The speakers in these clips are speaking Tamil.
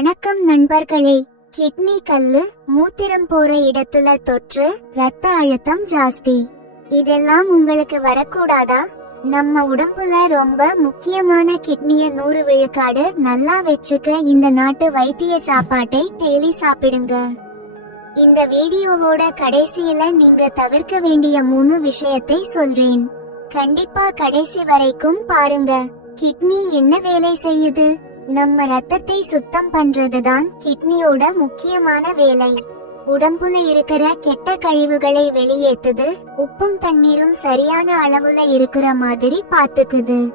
வணக்கம் நண்பர்களே. கிட்னி கல்லு மூத்திரம் போற இடத்துல தொற்று ரத்த அழுத்தம் ஜாஸ்தி. இதெல்லாம் உங்களுக்கு வரக்கூடாதா? நம்ம உடம்புல ரொம்ப முக்கியமான கிட்னிய நூறு விழுக்காடு நல்லா வச்சுக்க இந்த நாட்டு வைத்திய சாப்பாட்டை டெய்லி சாப்பிடுங்க. இந்த வீடியோவோட கடைசியில நீங்க தவிர்க்க வேண்டிய மூணு விஷயத்தை சொல்றேன். கண்டிப்பா கடைசி வரைக்கும் பாருங்க. கிட்னி என்ன வேலை செய்யுது? நம்ம ரத்தத்தை சுத்தம் பண்றதுதான் கிட்னியோட முக்கியமான வேலை. உடம்புல இருக்கிற கெட்ட கழிவுகளை வெளியேத்துது உப்பும் தண்ணீரும் சரியான அளவுல இருக்கிற மாதிரி பாத்துக்குது.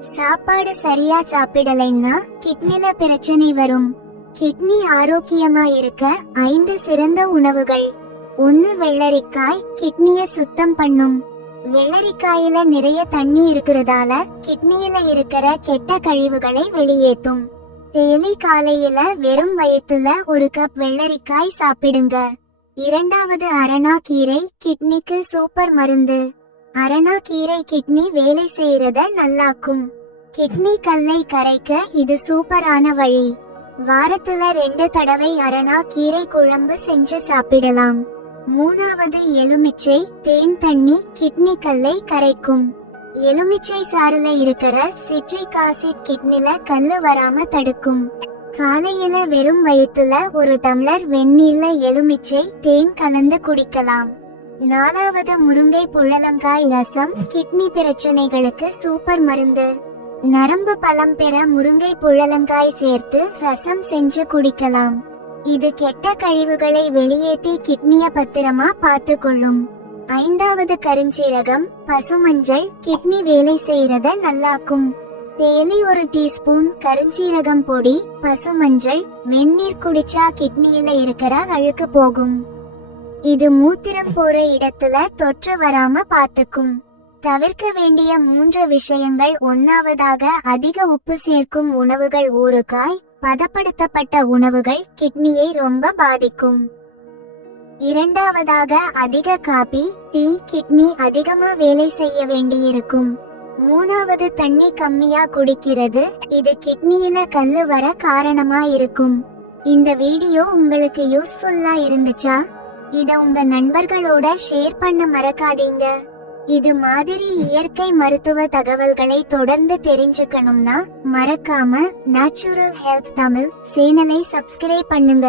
சாப்பாடு சரியா சாப்பிடலைன்னா கிட்னில பிரச்சனை வரும். கிட்னி ஆரோக்கியமா இருக்க ஐந்து சிறந்த உணவுகள். ஒன்னு வெள்ளரிக்காய் கிட்னிய சுத்தம் பண்ணும். வெள்ளரிக்காயில நிறைய தண்ணி இருக்கிறதால கிட்னியில இருக்கிற கெட்ட கழிவுகளை வெளியேற்றும் டெய்லி காலையில வெறும் வயிற்றுல ஒரு கப் வெள்ளரிக்காய் சாப்பிடுங்க. இரண்டாவது அரணா கீரை கிட்னிக்கு சூப்பர் மருந்து. அரணா கீரை கிட்னி வேலை செய்யறத நல்லாக்கும். கிட்னி கல்லை கரைக்க இது சூப்பரான வழி. வாரத்துல ரெண்டு தடவை அரணா கீரை குழம்பு செஞ்சு சாப்பிடலாம். மூணாவது எலுமிச்சை தேன் தண்ணி கிட்னி கல்லை கரைக்கும். எலுமிச்சை சாறுல இருக்கிற சிட்ரிக் ஆசிட் கிட்னில கல்லு வராம தடுக்கும். காலையில வெறும் வயிற்றுல ஒரு டம்ளர் வெந்நீர்ல எலுமிச்சை தேன் கலந்து குடிக்கலாம். நாலாவது முருங்கை புழலங்காய் ரசம் கிட்னி பிரச்சனைகளுக்கு சூப்பர் மருந்து. நரம்பு பழம் பெற முருங்கை புழலங்காய் சேர்த்து ரசம் செஞ்சு குடிக்கலாம். இது கெட்ட கழிவுகளை வெளியேற்றி கிட்னிய பத்திரமா பார்த்து கொள்ளும் ஐந்தாவது கருஞ்சீரகம் பசுமஞ்சள் கிட்னி வேலை செய்யறத நல்லாக்கும். டெய்லி ஒரு டீஸ்பூன் கருஞ்சீரகம் பொடி பசுமஞ்சள் வெந்நீர் குடிச்சா கிட்னியில இருக்கிற அழுக்கு போகும். இது மூத்திரம் போற இடத்துல தொற்று வராம பாத்துக்கும் தவிர்க்க வேண்டிய மூன்று விஷயங்கள். ஒன்னாவதாக அதிக உப்பு சேர்க்கும் உணவுகள். ஊறுகாய் பதப்படுத்தப்பட்ட உணவுகள் கிட்னியை ரொம்ப பாதிக்கும். இரண்டாவதாக அதிக காபி டீ கிட்னி அதிகமா வேலை செய்ய வேண்டியிருக்கும். மூணாவது தண்ணி கம்மியா குடிக்கிறது இது கிட்னியில கல்லு வர காரணமா இருக்கும். இந்த வீடியோ உங்களுக்கு யூஸ்ஃபுல்லா இருந்துச்சா? இத உங்க நண்பர்களோட ஷேர் பண்ண மறக்காதீங்க. இது மாதிரி இயற்கை மருத்துவ தகவல்களை தொடர்ந்து தெரிஞ்சுக்கணும்னா மறக்காம நேச்சுரல் ஹெல்த் தமிழ் சேனலை சப்ஸ்கிரைப் பண்ணுங்க.